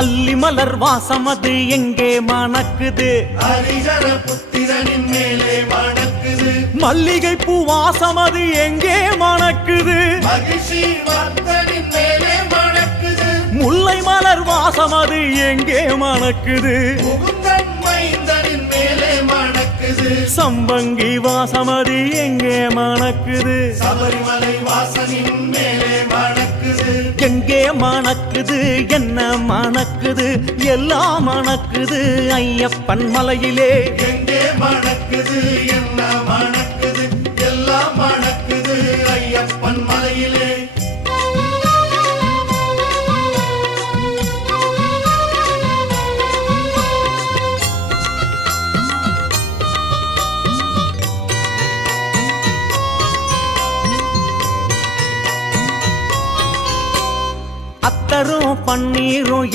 அல்லி மலர் வாசமது எங்கே மணக்குது ஹரிஹர புத்திரனின் மேலே மணக்குது மல்லிகை பூ வாசமது எங்கே மணக்குது மகிழ்ச்சி வர்த்தனின் மேலே மணக்குது முல்லை மலர் வாசமது எங்கே மணக்குது முகுந்தன் மைந்தனின் மேலே மணக்குது சம்பங்கி வாசமது எங்கே மணக்குது சபரிமலை வாசனின் மேலே மணக்குது எங்கே மணக்குது என்ன மணக்குது எல்லாம் மணக்குது ஐயப்பன் மலையிலே எங்கே மணக்குது என்ன மணக்குது எல்லாம் மணக்குது ஐயப்பன் மலையிலே அத்தரும் பன்னீரும்